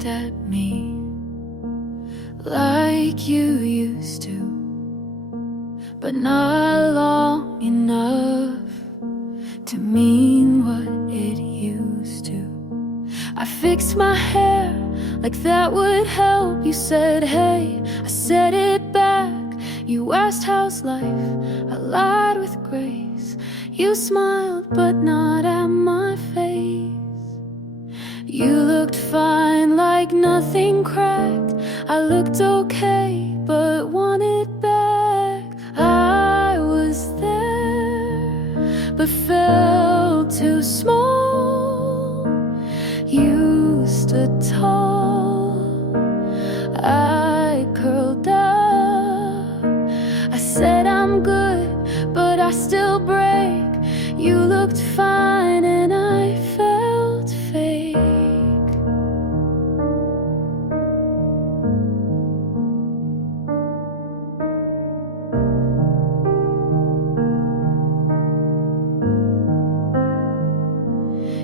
looked at me like you used to, but not long enough to mean what it used to. I fixed my hair like that would help. You said hey, I said it back. You asked how's life, I lied with grace. You smiled but not at my face. You looked fine like nothing cracked. I looked okay but wanted back. I was there but felt too small. You stood tall, I curled up. I said I'm good but I still break. You looked fine and I felt fake.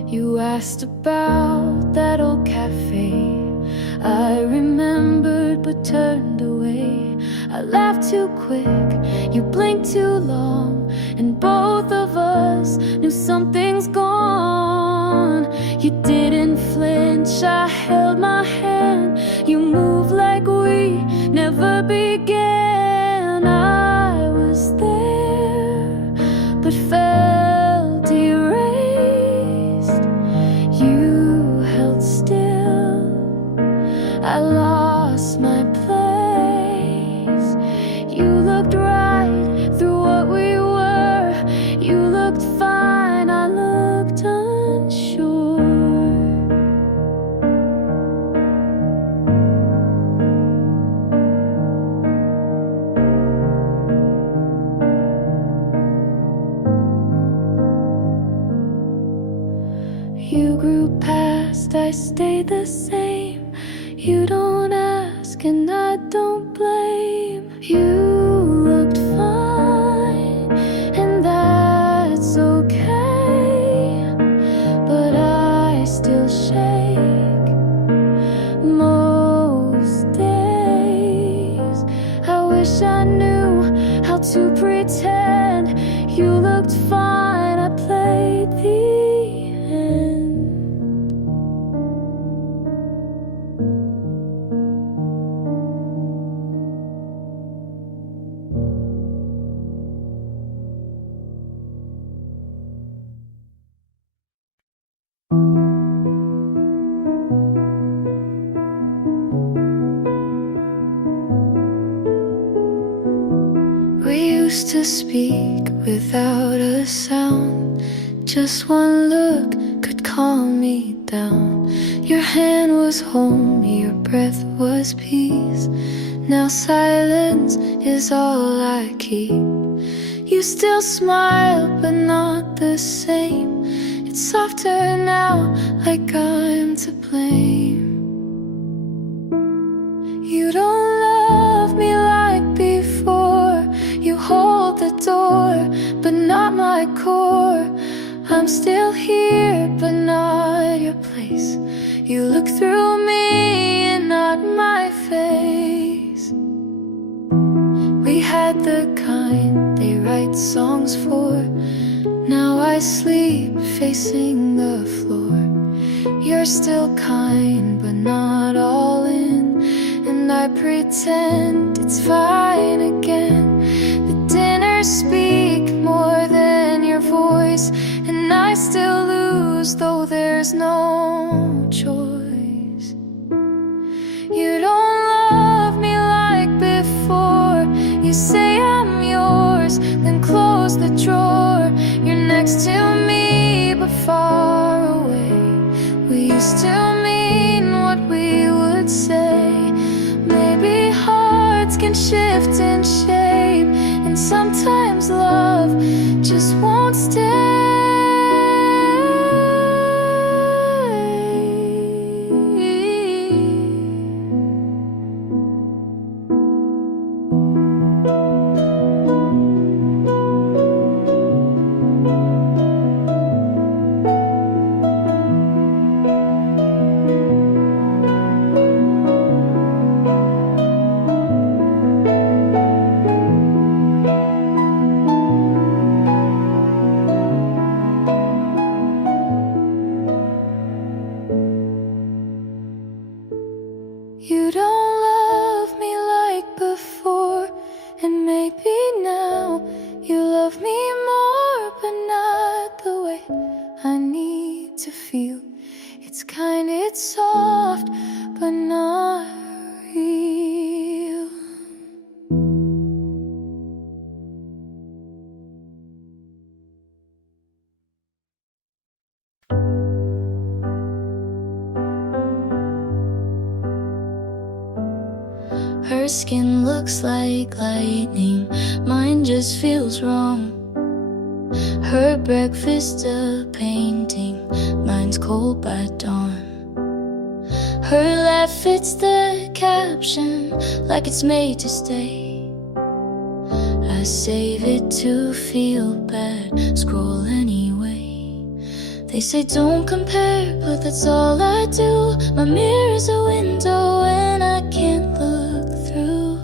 You asked about that old cafe. I remembered but turned away. I laughed too quick, you blinked too long, and both of us knew something's gone. You didn't flinch, I held my hand. You moved like we never began. I was there but felt erased. You held still, I lost my place. You looked right through what we were. You looked fine, I looked unsure. You grew past, I stayed the same. You don't ask and I don't blame. You looked fine and that's okay, but I still shake most days. I wish I knew how to pretend. You looked fine, I played the end. We used to speak without a sound. Just one look could calm me down. Your hand was home, your breath was peace. Now silence is all I keep. You still smile but not the same. It's softer now, like I'm to blame. You don't love me like before. You hold the door, but not my core. I'm still here, but not your place. You look through me and not my face. We had the kind they write songs for. Now I sleep facing the floor. You're still kind, but not all in, and I pretend it's fine again. Dinners speak more than your voice, and I still lose, though there's no choice. You don't love me like before. You say I'm yours, then close the drawer. You're next to me, but far away. We used to mean what we would say. Maybe hearts can shift and shape, and sometimes love just won't stay. You don't love me like before, and maybe now you love me more, but not the way I need to feel. It's kind, it's soft, but not real. Her skin looks like lightning, mine just feels wrong. Her breakfast a painting, mine's cold by dawn. Her laugh fits the caption like it's made to stay. I save it to feel bad, scroll anyway. They say don't compare, but that's all I do. My mirror's a window and I can't look through.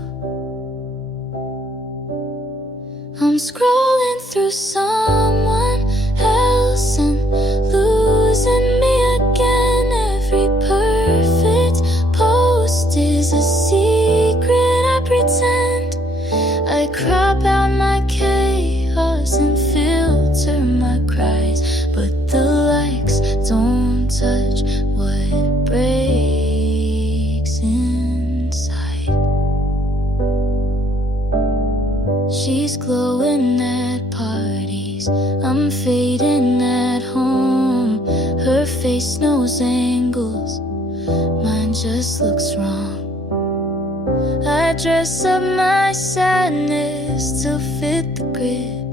I'm scrolling through someone else and losing me again. Every perfect post is a secret I pretend. I crop out my chaos and filter my cries, but the likes don't touch what breaks inside. She's glowing at parties, I'm fading at home. Her face knows angles, mine just looks wrong. I dress up my sadness to fit the grid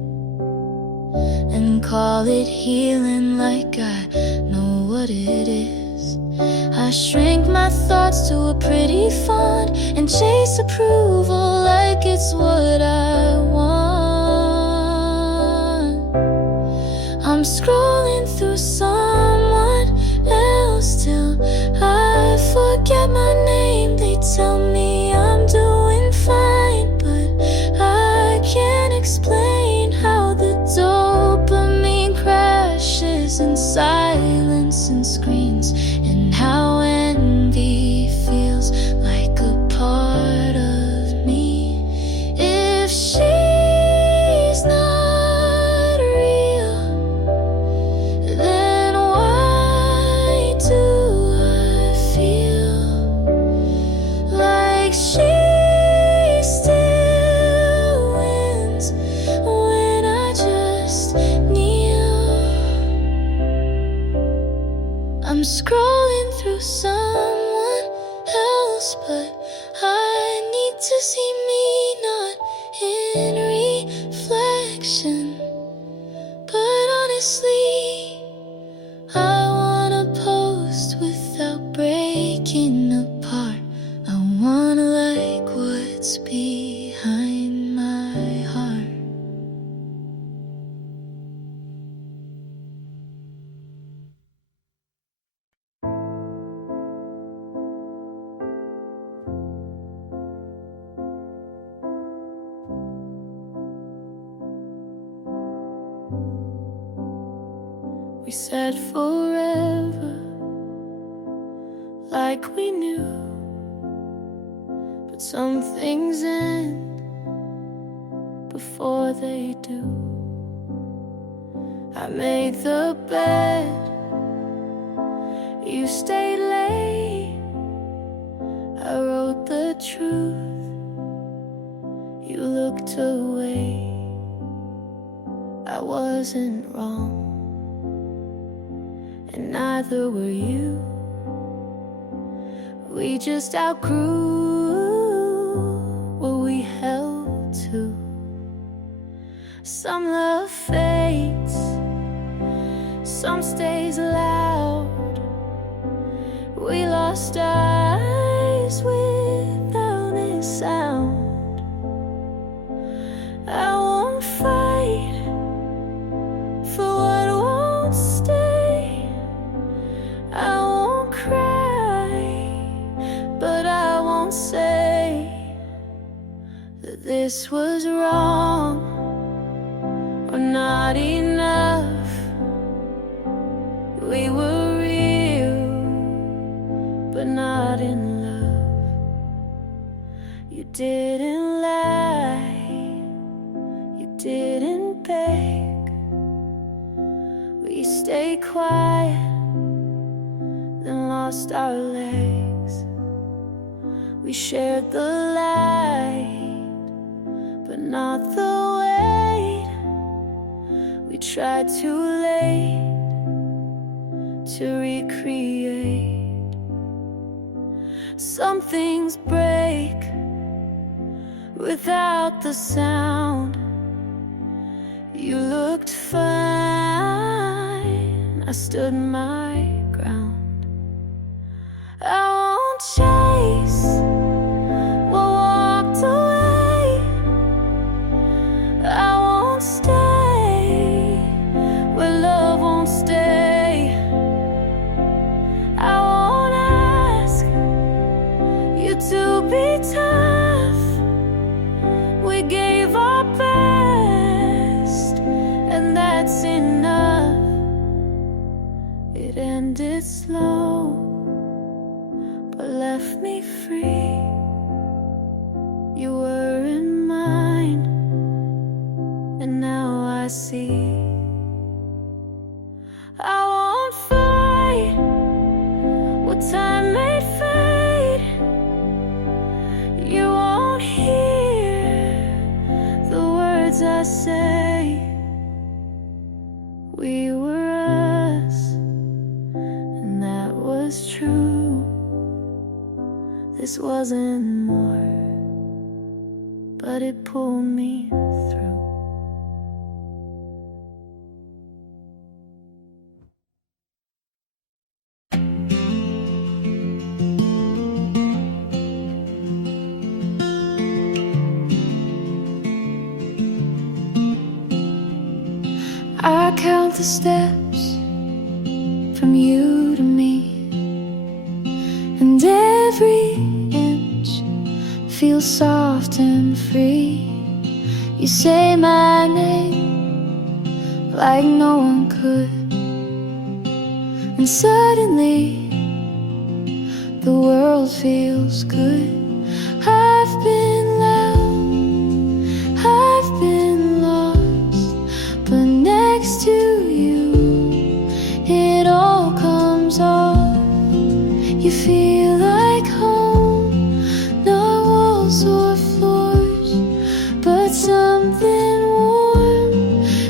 and call it healing like I know what it is. I shrink my thoughts to a pretty font and chase approval like it's what I want. I'm scrolling through someone else till I forget my name. They tell me I'm doing fine, but I can't explain how the dopamine crashes in silence and screens, and how envy feels like a part of me. If she's not real, then why do I feel like she still wins when I just kneel? I'm scrolling through someone else, but I need to see me not in reflection. But honestly, I wanna post without breaking apart. I wanna like what's behind my heart. We said forever, like we knew, but some things end before they do. I made the bed, you stayed late. I wrote the truth, you looked away. I wasn't wrong, and neither were you. We just outgrew what we held to. Some love fades, some stays loud. We lost eyes without a sound. I won't fight for what won't stay. I won't cry, but I won't say that this was wrong or not enough. We were real, but not in love. didn't lie, you didn't beg. We stayed quiet, then lost our legs. We shared the light, but not the weight. We tried too late to recreate. Some things break without the sound. You looked fine, I stood my ground. I won't chase what walked away. I won't stay where love won't stay. I won't ask you to be tough. We gave our best, and that's enough. It ended slow, but left me free. You were in mine, and now I see. I won't fight what time made fade. You won't hear the words I say. We were us, and that was true. This wasn't more, but it pulled me through. I count the steps from you to me, and every inch feels soft and free. You say my name like no one could, and suddenly the world feels good. I've been loud, I've been lost, but next to you it all comes off. You feel like home, not walls or floors, but something warm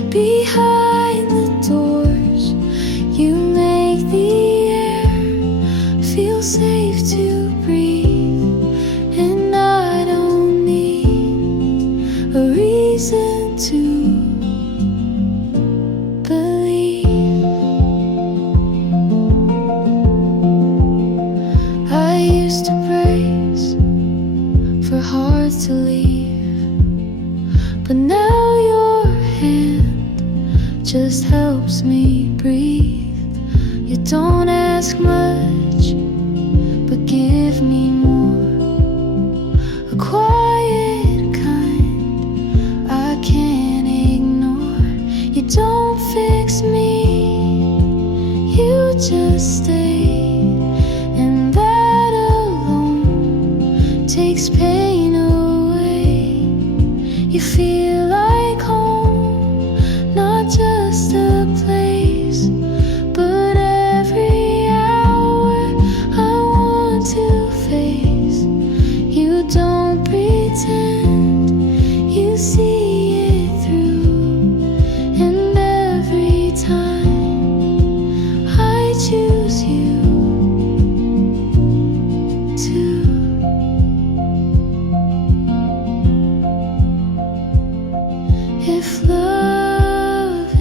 behind the doors. You make the air feel safe to breathe, and I don't need a reason to believe. I used to brace for hearts to leave, but now your hand just helps me breathe. You don't ask much, but give me more. A quiet kind I can't ignore. You don't fix me, you just stay, and that alone takes pain away. You feel like home, not just a place, but every hour I want to face. You don't pretend, you see it through, and every time I choose you too. If loving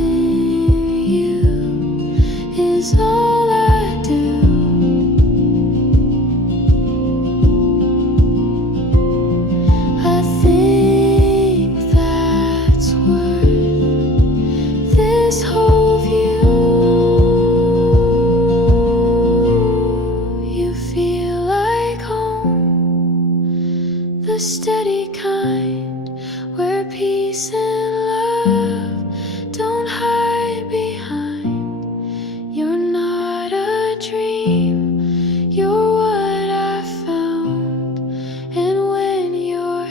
you is all I do, I think that's worth this whole view. You feel like home, the steady kind, where peace and love don't hide behind. You're not a dream, you're what I found. And when your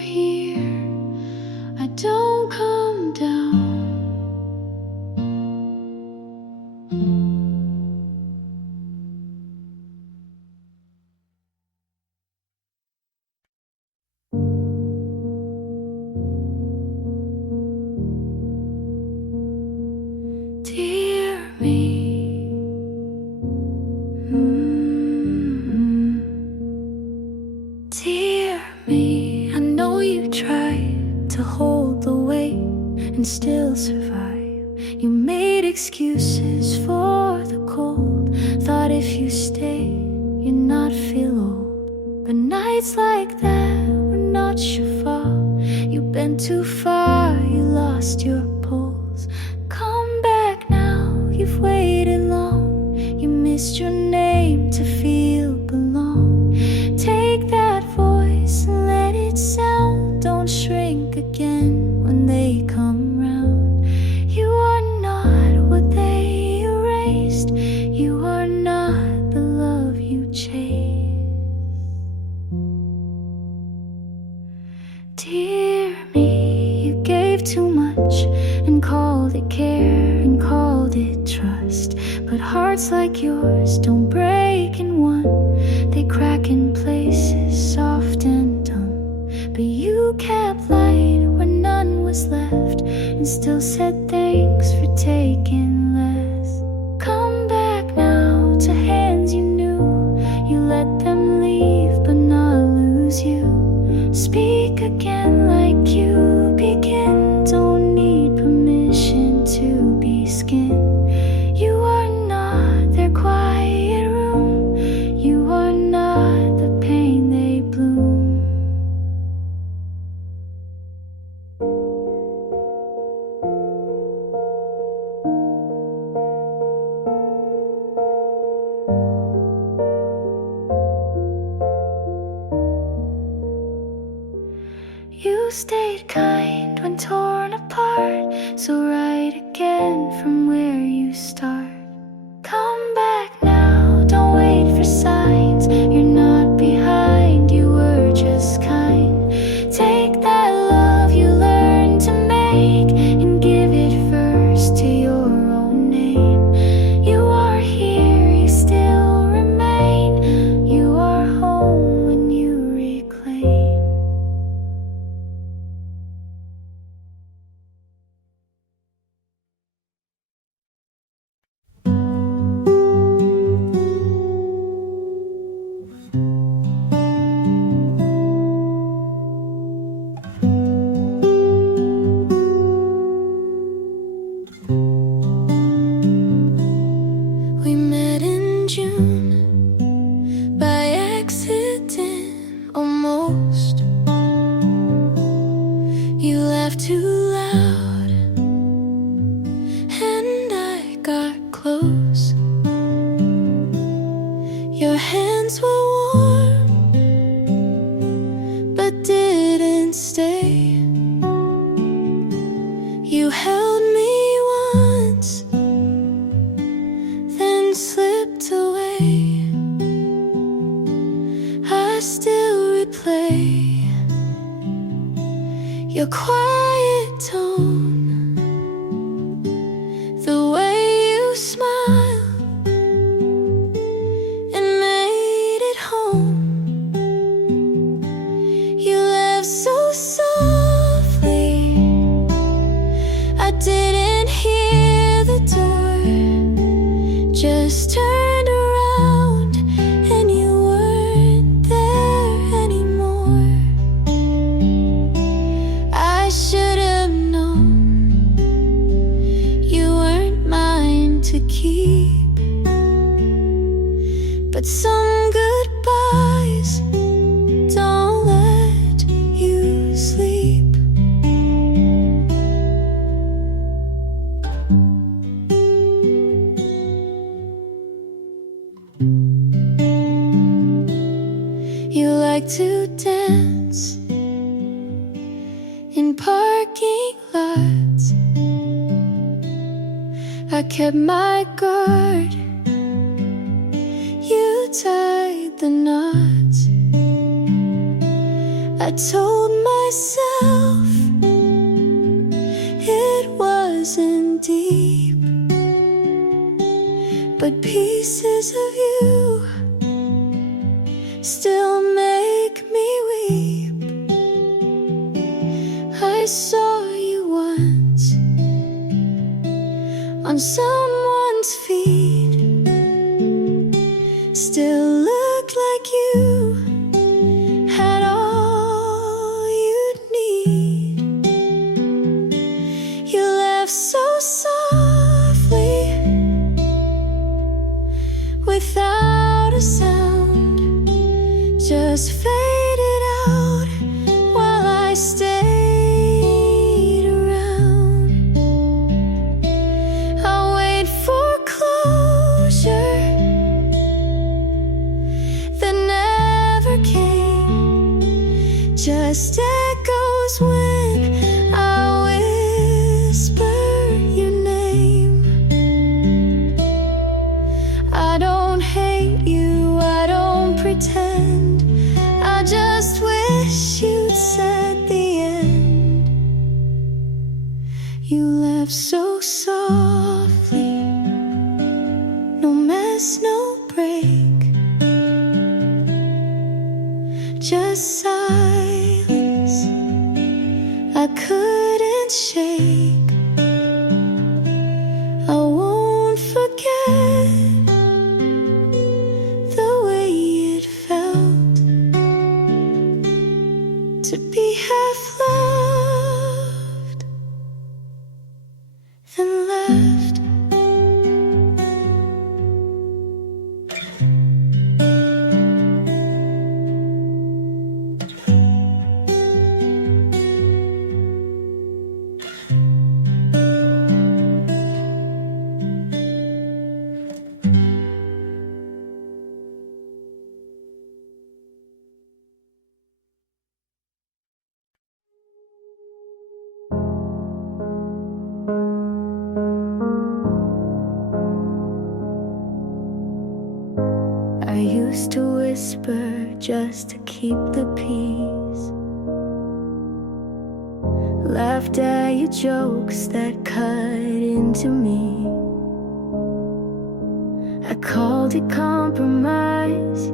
Dear me, I know you tried to hold the weight and still survive. You made excuses for the cold, thought if you stay, you'd not feel old. But nights like that were not your fault. You've been too far, you lost your pulse. Come back now, you've waited long. You missed your name to feel belong. Take that voice and let it sound. Don't shrink again when they come round. You are not what they erased. You are not the love you chased. Dear me, you gave too much and called it care and called it trust. But hearts like yours don't break in one. They crack in places soft and dumb. But you kept light where none was left, and still said thanks for taking less. Come back now to hands you knew. You let them leave but not lose you. Speak again like you begin. Don't need permission to be skinned. You are not their quiet room. You are not the pain they bloom. You stayed kind when torn apart, so write again from where you start. Come back now, don't wait for signs. You're not behind, you were just kind. Take that love you learned to make and give it first to your own name. You are here, you still remain. You are home when you reclaim. We met in June by accident, almost. You laughed too loud and I got close. Your hands were warm but didn't stay. You held me once, then slipped away. I still replay your quiet tone, the way you smiled and made it home. You laughed so softly, I didn't hear the door. Just turned around and you weren't there anymore. I should have known you weren't mine to keep. But some goodbyes don't let you sleep. You like to dance in parking lots. I kept my guard. You tied the knots. I told myself it wasn't deep, but pieces of you still make me weep. I saw you once on someone's feet, still looked like you had just faded out while I stayed around. I wait for closure that never came, just echoes when I whisper your name. I don't hate you, I don't pretend, I just wish you'd said the end. You left so softly, no mess, no break, just silence I couldn't shake. I won't forget the way it felt to be half loved, then left. I used to whisper just to keep the peace, laughed at your jokes that cut into me. I called it compromise,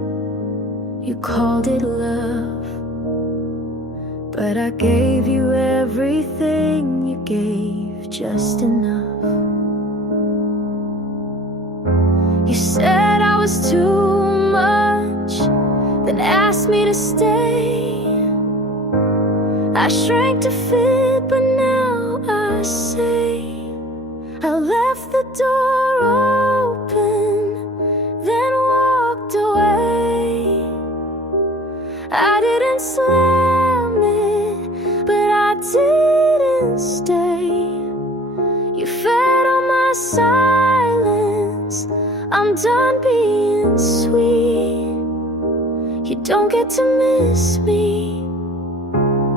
you called it love, but I gave you everything, you gave just enough. You said I was too much, then asked me to stay. I shrank to fit, but now I say I left the door open, then walked away. I didn't slam it, but I didn't stay. You fed on my silence, I'm done being sweet. You don't get to miss me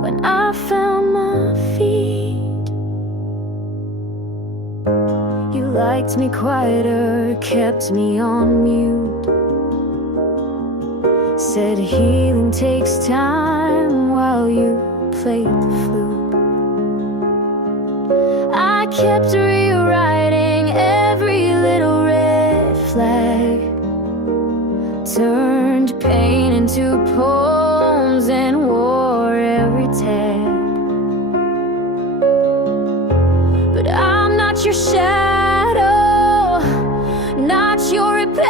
when I found my feet. You liked me quieter, kept me on mute, said healing takes time while you played the flute. I kept rewriting every little red flag, turned pain into poems and wore every tag. But I'm not your shadow, not your repair.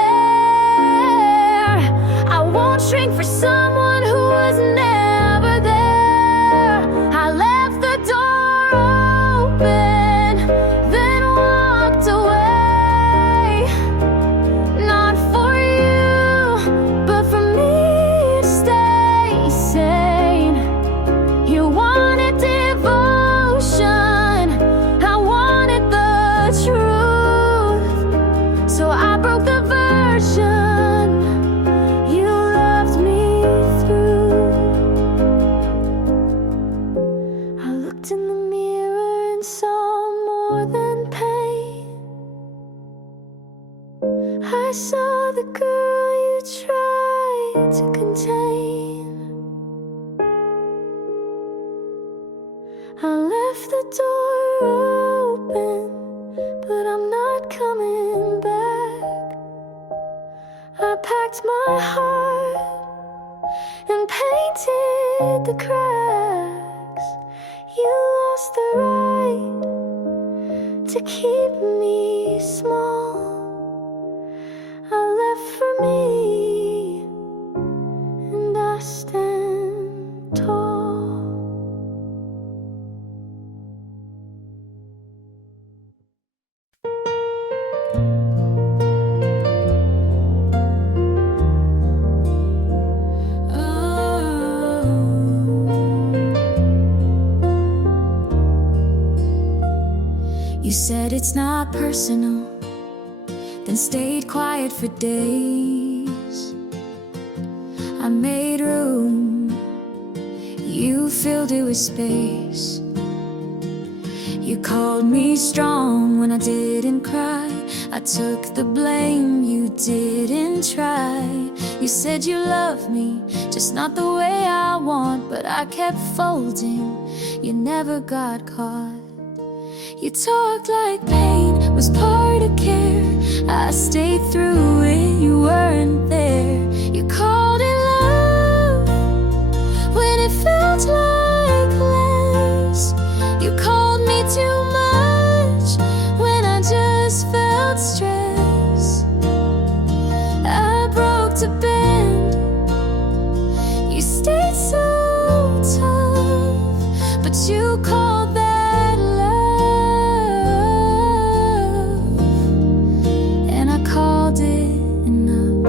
I won't shrink for someone who was never there. I left the door open, then walked away. Not for you, but for me to stay sane. You wanted devotion, I wanted the truth, so I broke the version you loved me through. I looked in the mirror and saw more than pain. I saw the girl you tried to contain. I left the door open, but I'm not coming back. I packed my heart and painted the cracks. You lost the right to keep me small. I left for me, and I stand tall. Oh it's not personal, then stayed quiet for days. I made room, you filled it with space. You called me strong when I didn't cry. I took the blame, you didn't try. You said you loved me, just not the way I want. But I kept folding, you never got caught. You talked like pain was part of care. I stayed through it, you weren't there. You called it love when it felt like less. You called me too much when I just felt stress. I broke to bend, you stayed so tough, but you called that love, and I called it enough.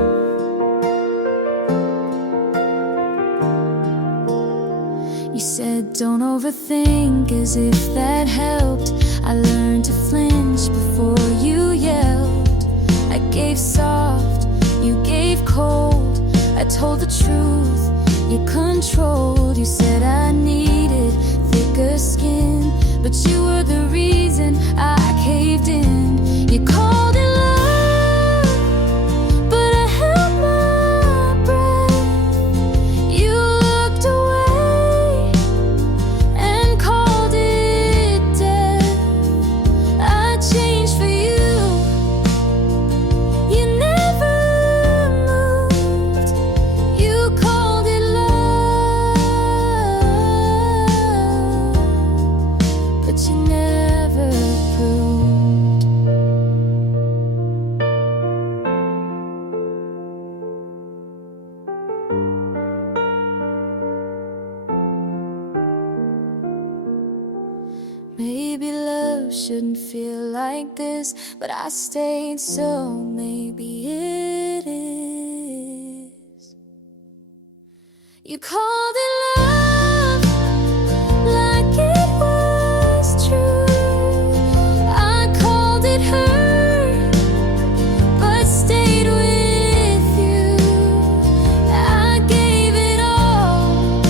You said don't overthink, as if that helped. I learned to flinch before you yelled. I gave soft, you gave cold. I told the truth, you controlled. You said I needed thicker skin, but you were the reason I caved in. You called it love, but I held my breath. You looked away and called it death. I changed for you, you never moved. You called it love, but you never proved. Maybe love shouldn't feel like this, but I stayed, so maybe it is. You called it love like it was true. I called it hurt, but stayed with you. I gave it all.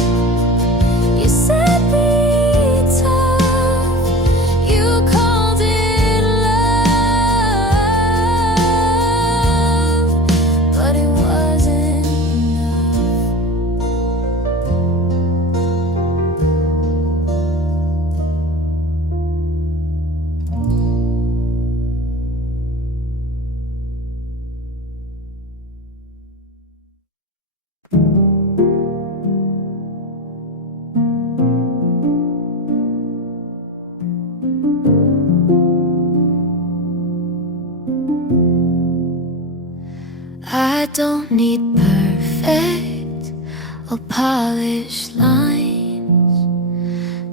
You said be tough. You called it love, but it wasn't enough. I don't need perfect or polished lines,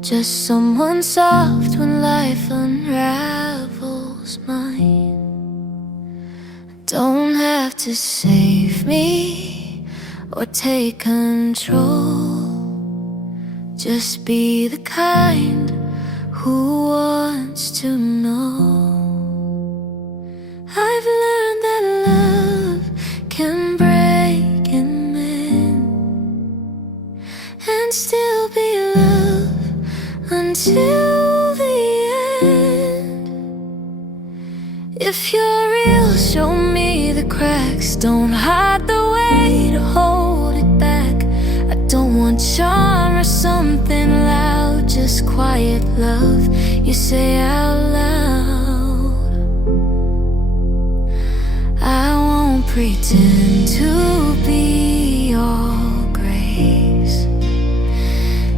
just someone soft when life unravels mine. Don't have to save me or take control, just be the kind who wants to know. I've learned that love can break and mend, and still be love until the end. If you're real, show me the cracks. Don't hide the way to hold it back. I don't want charm or something loud, just quiet love you say out loud. I won't pretend to be all grace,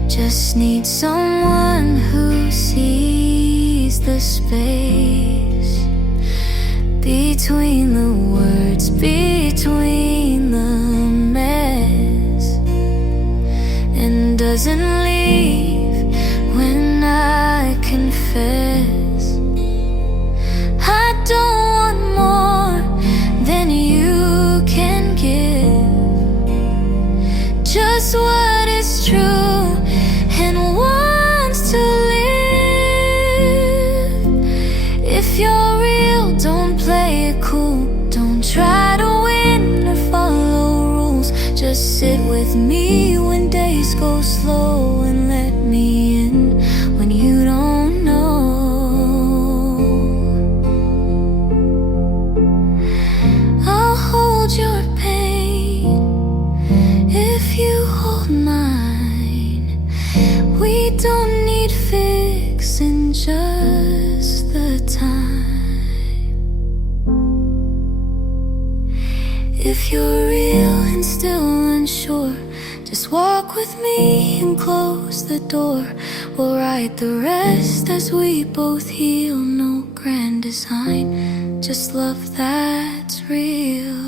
just need someone who sees the space between the words, between the mess, and doesn't leave when I confess. I don't want more than you can give, just what is true and wants to live. If If you're real, don't play it cool. Don't try to win or follow rules. Just sit with me when days go slow and let me in when you don't know. I'll hold your pain if you hold mine. We don't need fixing, just the time. If you're real and still unsure, just walk with me and close the door. We'll write the rest as we both heal. No grand design, just love that's real.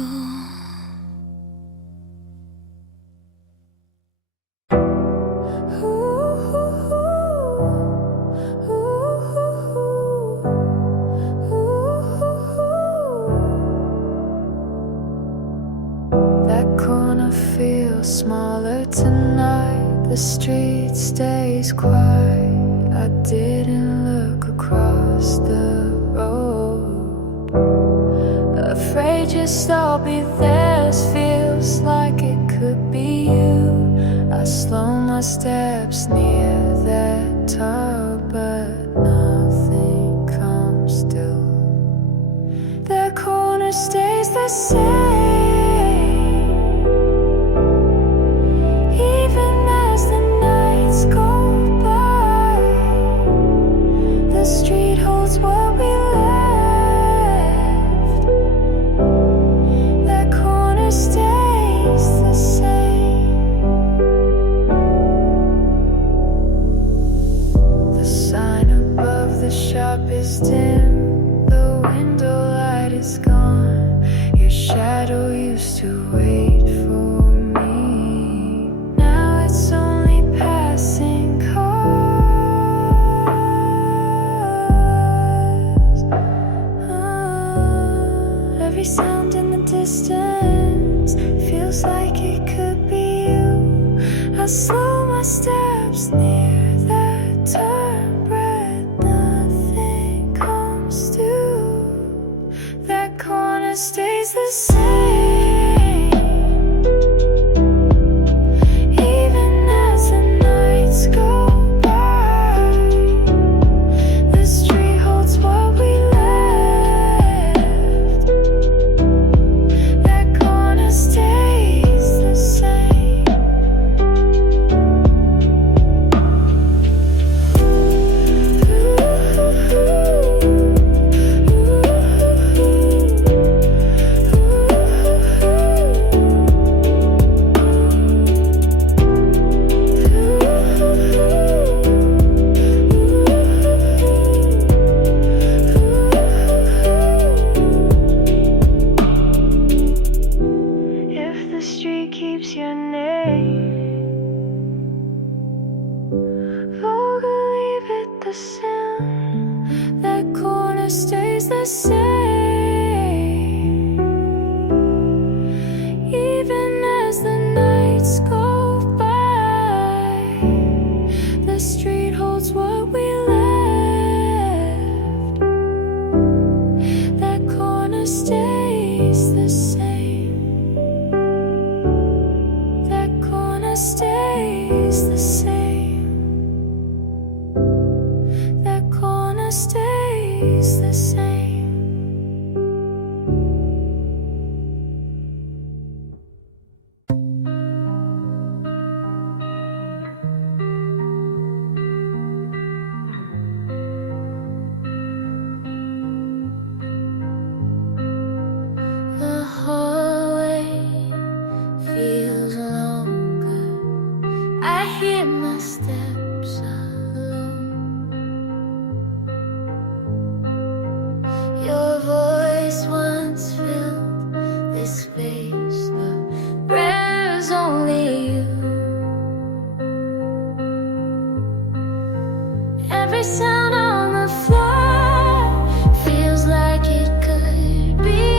Smaller tonight, the street stays quiet. I didn't look across the road, afraid just I'll be there. This feels like it could be you. I slow my steps near that top, but nothing comes through. That corner stays the same. Is dim, the window light is gone. Your shadow used to wait for me. Now it's only passing cars. Every sound in the distance feels like it could be you. I slow my steps near that turn. Stays the same, even as the nights go by. The street holds what we left. That corner stays the same. Keeps your name, Vogel, leave it the same. That corner stays the same, even as the nights go by. The street holds what we left. That corner stays the same. Stays the same. That corner stays the same. The hallway feels long. I hear my steps alone. Your voice once filled this space. The prayer's only you. Every sound on the floor feels like it could be.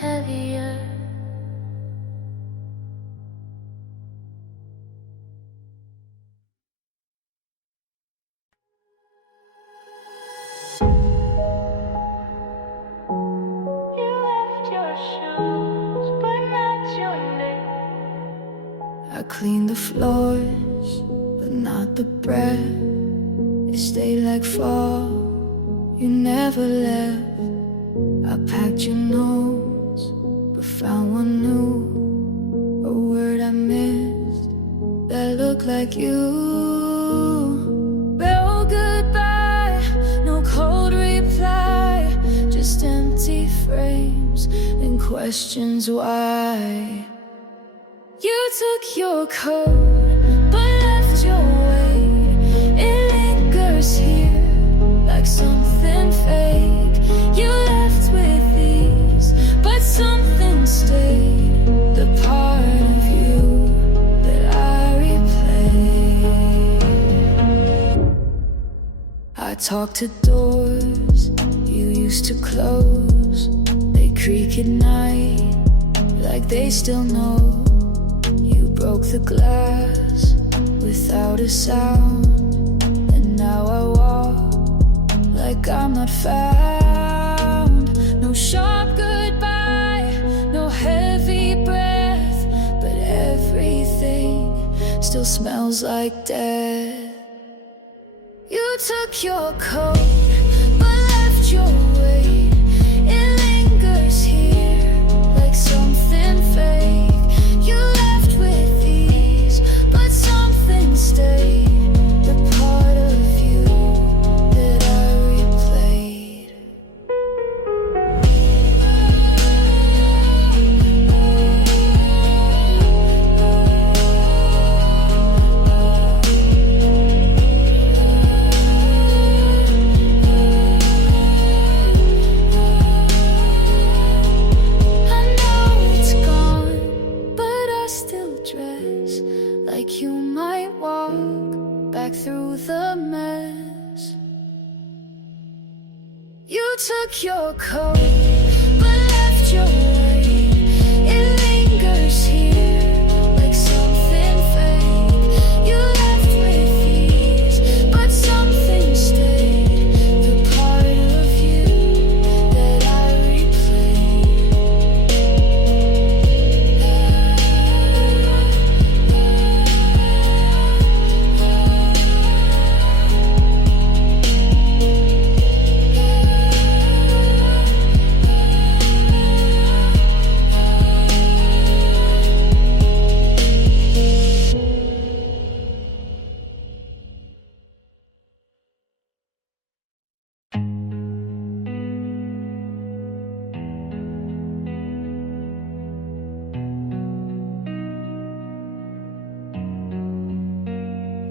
heavier. You left your shoes, but not your name. I cleaned the floors, but not the bread. It stayed like fall, you never left. I packed your notes, but found one new, a word I missed that looked like you. Well, goodbye, no cold reply, just empty frames and questions why. You took your coat, but left your weight. It lingers here like something fake. You left with ease, but something stayed, the part of you that I replayed. I talk to doors you used to close. They creak at night like they still know. You broke the glass without a sound, and now I walk like I'm not found. No sharp goodbye, no heavy breath, but everything still smells like death. You took your coat, but left your weight. It lingers here like something fake. You left with ease, but something stayed, the part of you that I replayed. I know it's gone, but I still dress like you might walk back through the mess. You took your coat, but left your weight. It lingers here like something fake. You left with ease, but something stayed, the part of you that I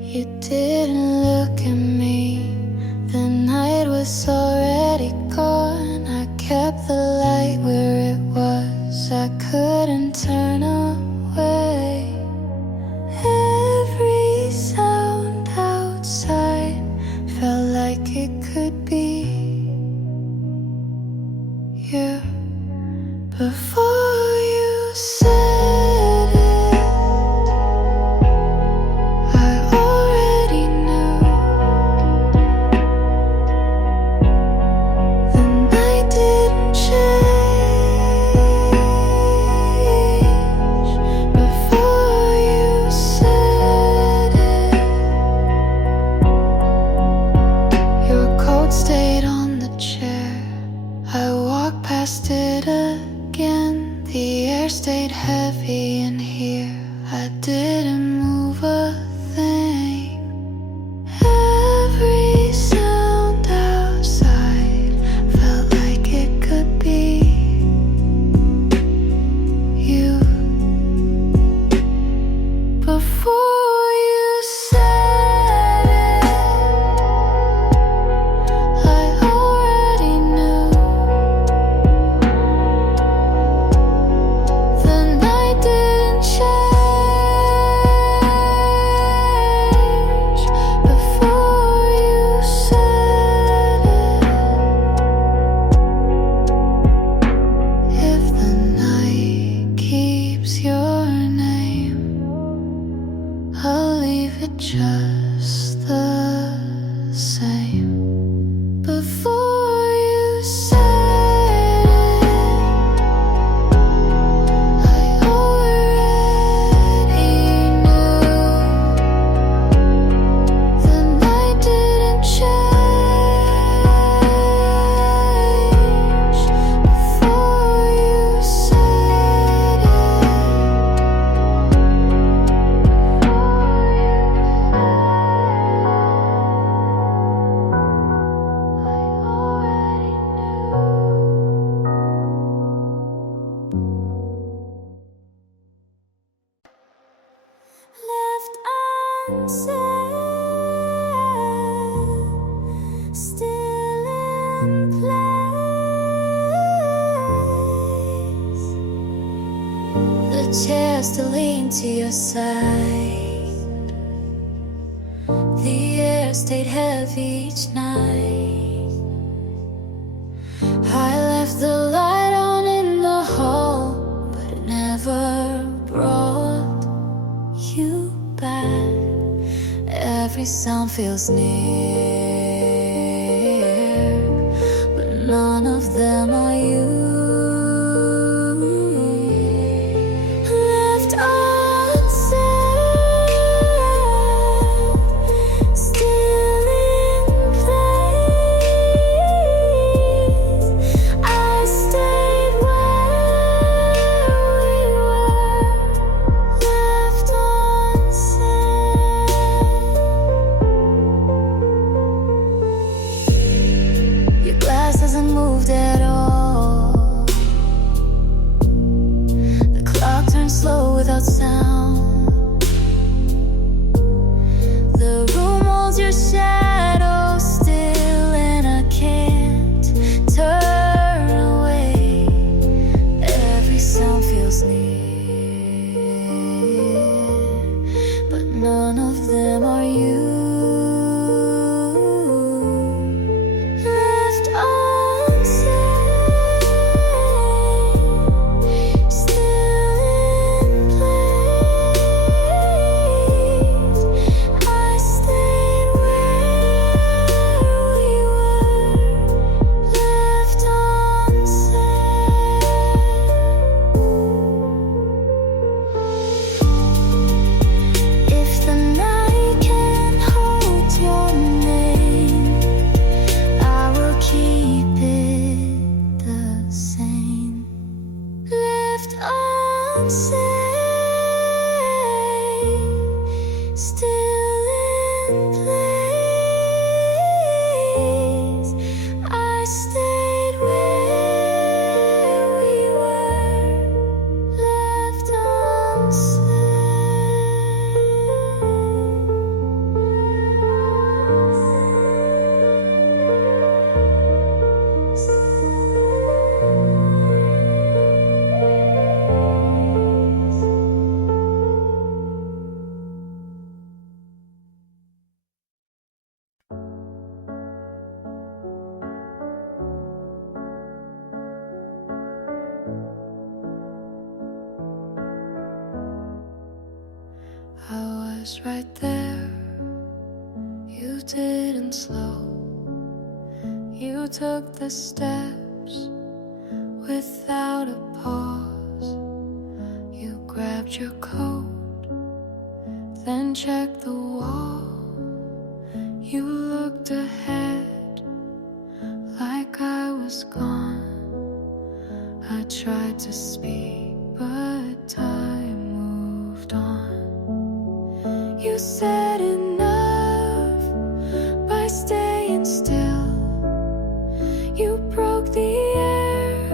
You didn't look at me, the night was already gone. I kept the light where it was, I couldn't turn away. Every sound outside felt like it could be you. Before you said it, I already knew. The night didn't change. Before you said it, your coat stayed on the chair. I walked past it again. The air stayed heavy in here. I didn't move a thing. Every sound outside felt like it could be you. Before you said it, I already knew. The night didn't the chairs to lean to your side. The air stayed heavy each night. I left the light on in the hall, but it never brought you back. Every sound feels near, but none of them are you. Left unsaid, still in place. I stayed where we were. Left unsaid. Your glass hasn't moved at all. The clock turns slow without sound. The room holds your shadow still, and I can't turn away. Every sound feels near, but none of them are you. Left unsaid, still in place. I stayed where we were. Left unsaid. If the night can hold your name, I will keep it the same. Left unsaid, still in place. I stayed where we were. Left I was right there. You didn't slow. You took the steps without a pause. You grabbed your coat, then checked the wall. You looked ahead like I was gone. I tried to speak, but time moved on. You said enough by staying still. You broke the air,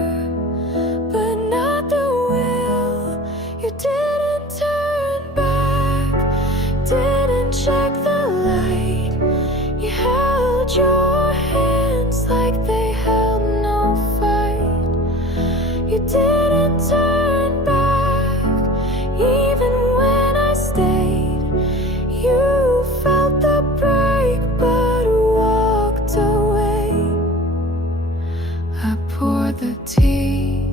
but not the will. You didn't turn back, didn't check the light. You held your hands like they held no fight. You didn't turn back, even when I stayed. You felt the break, but walked away. I poured the tea,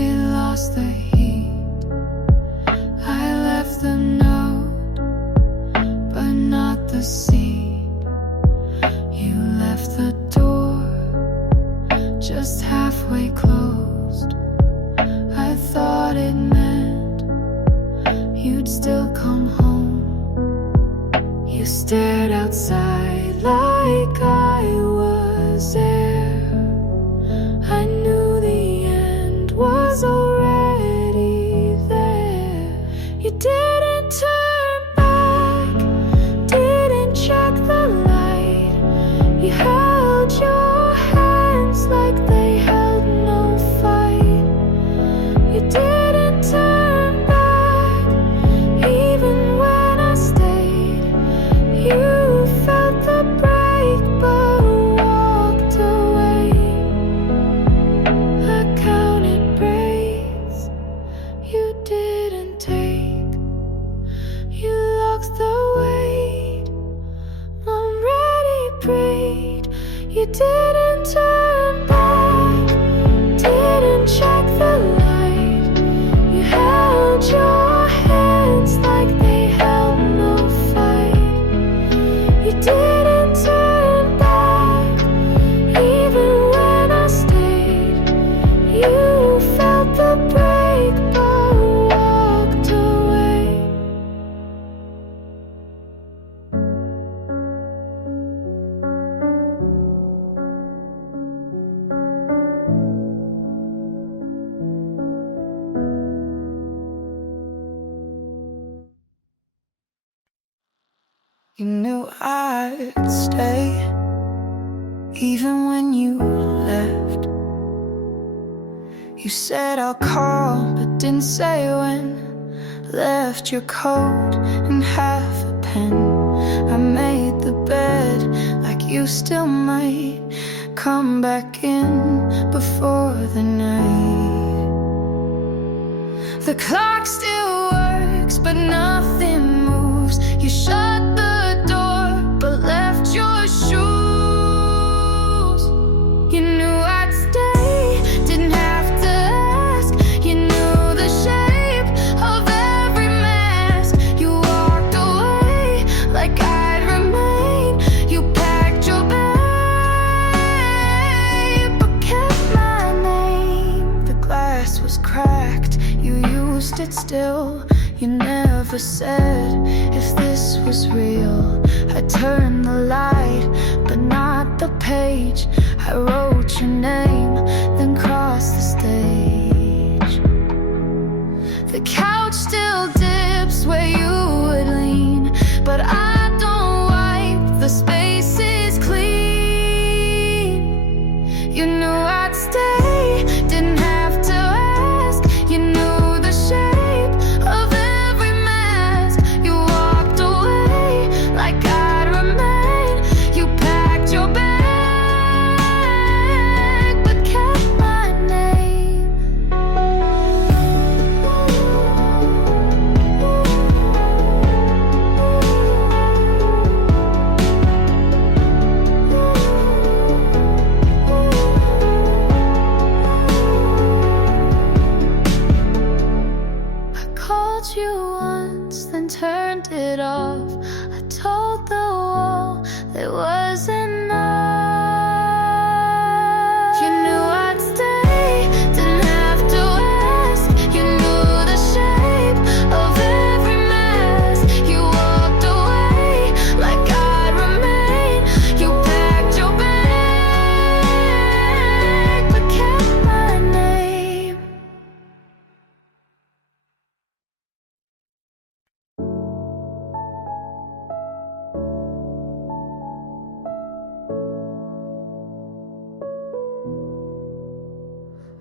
it lost the heat. I left the note, but not the seed. You left the door just halfway closed. I thought it meant you'd still come home. You stared outside like I was there. I knew the end was already there. You didn't turn back, didn't check the light. You held your hands like they held no fight. You didn't turn back, even when I stayed. You felt You knew I'd stay, even when you left. You said I'll call, but didn't say when. Left your coat and half a pen. I made the bed like you still might come back in before the night. The clock still works, but nothing moves. You shut the door, but left your shoes. You knew I'd stay, didn't have to ask. You knew the shape of every mask. You walked away like I'd remain. You packed your bag, but kept my name. The glass was cracked, you used it still. You never said if this was real. I turned the light, but not the page. I wrote your name, then crossed the stage. The couch still dips where you would lean, but I don't wipe, the space is clean. You knew I'd stay, didn't have to ask. You knew the shape of every mask. You walked away like I'd remain. You packed your bag, but kept my name. I called you once, then turned it off. I told the wall there was enough. You knew I'd stay, didn't have to ask. You knew the shape of every mask. You walked away like I'd remain. You packed your bag, but kept my name.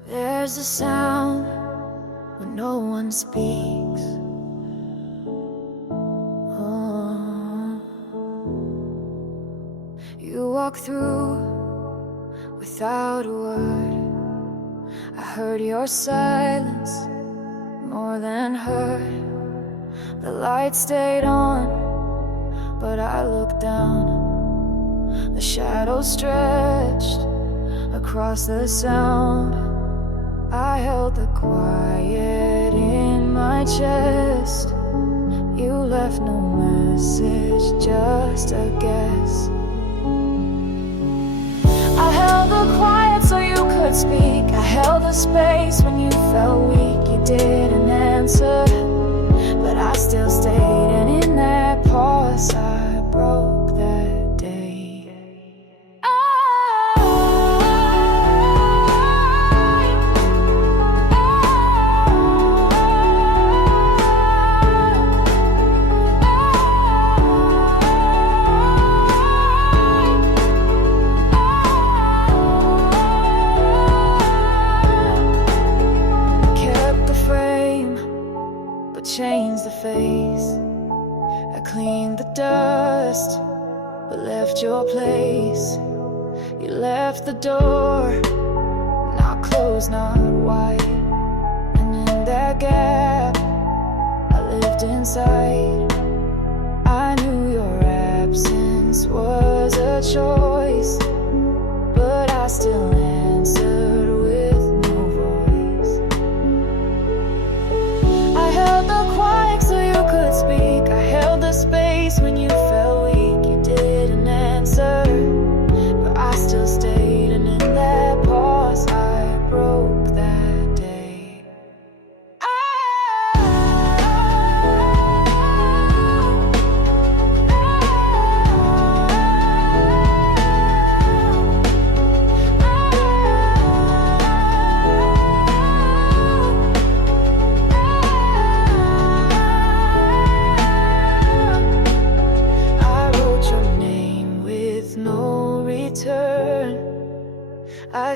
There's a sound when no one speaks. Oh. You walk through without a word. I heard your silence more than heard. The light stayed on, but I looked down. The shadows stretched across the sound. I held the quiet in my chest. You left no message, just a guess. I held the quiet so you could speak. I held the space when you felt weak. You didn't answer, but I still stayed. And in that pause I broke that day. Changed the face. I cleaned the dust, but left your place. You left the door, not closed, not wide. And in that gap, I lived inside. I knew your absence was a choice, but I still answered with no voice. I held the quiet so you could speak. I held the space when you felt weak. You didn't answer, but I still stayed. And in that pause I broke that day. I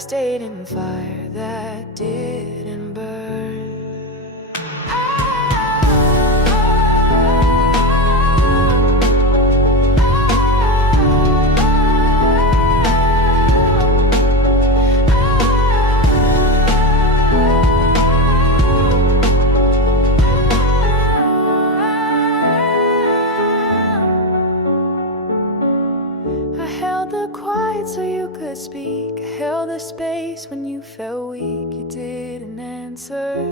stayed in fire that didn't burn. So you could speak. I held the space when you felt weak. You didn't answer,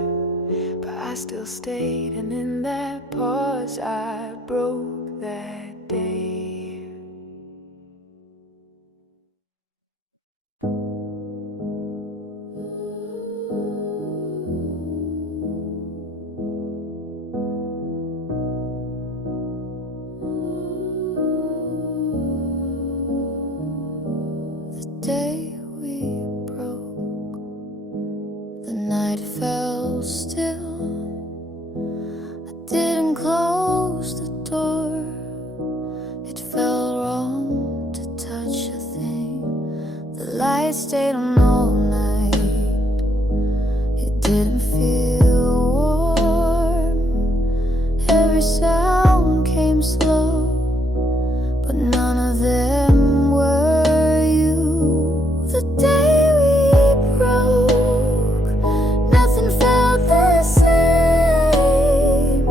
but I still stayed. And in that pause I broke that day. Day we broke, the night fell still. I didn't close the door. It felt wrong to touch a thing. The light stayed on all night. It didn't feel warm. Every sound came slow, but none of them. The day we broke, nothing felt the same.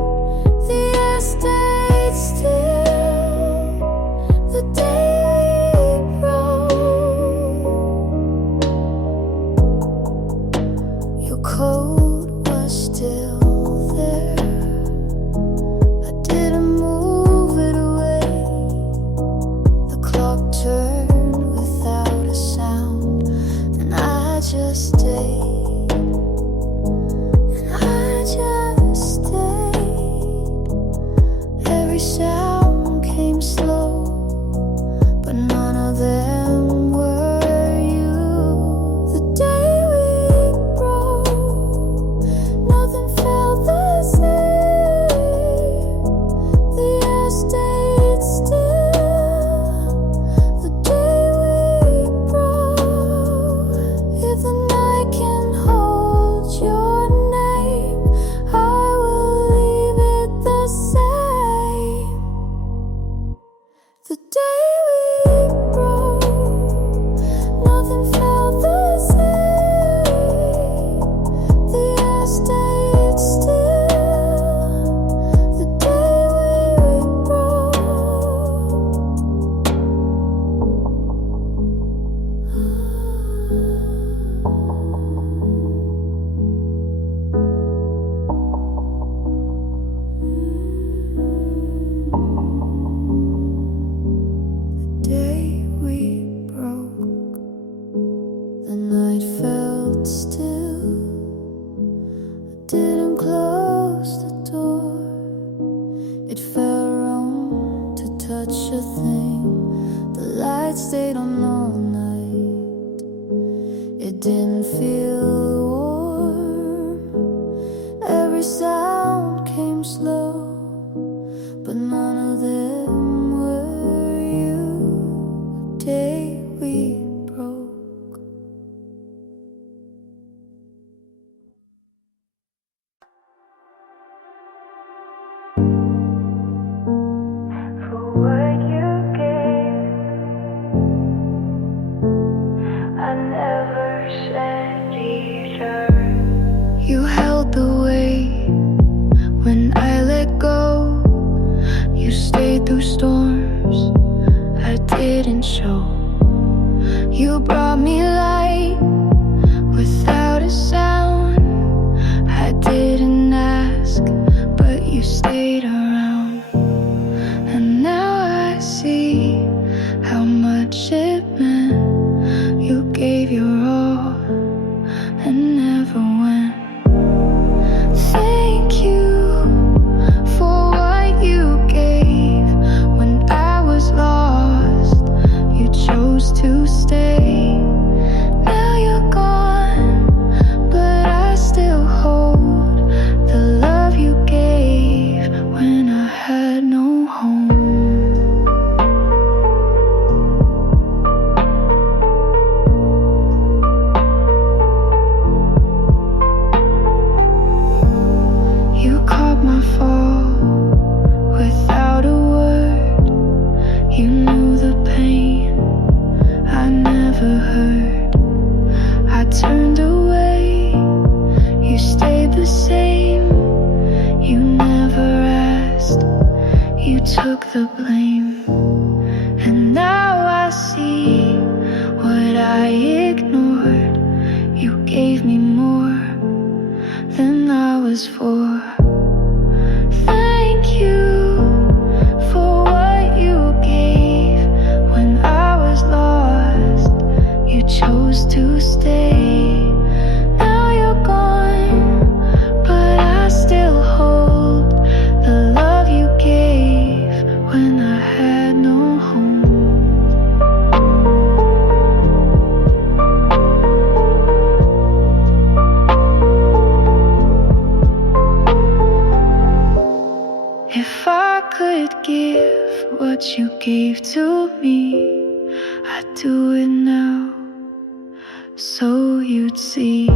The air stayed still. The day we broke, your coat was still there. I didn't move it away. The clock turned without a sound. I just stayed, and I just stayed. Every sound came slow, but none of them were you. The day we broke, nothing felt the same. The air stayed still. The day we broke. If the night can hold your name, I will leave it the same. The day we broke, nothing felt the same. The air stayed still. The day we broke. The day we broke, the night felt still. I didn't close the door. It felt wrong to touch a thing. The light stayed on all night. It didn't feel warm. Every sound came slow, but none of them were you. The day we broke. For what you gave, I never said either. You held the weight when I let go. You stayed through storms I didn't show. You brought me light without a sound. I didn't ask, but you stayed around. And now I see how much it meant. You gave your all and never went. Thank you for what you gave when I was lost. You chose to stay. Now you're gone, but I still hold the love you gave when same. You never asked, you took the blame. And now I see what I ignored. You gave me more than I was for. Thank you for what you gave when I was lost. You chose to stay. Now you're gone, but I still hold the love you gave when I had no home. If I could give what you gave to me, I'd do it now, so you'd see.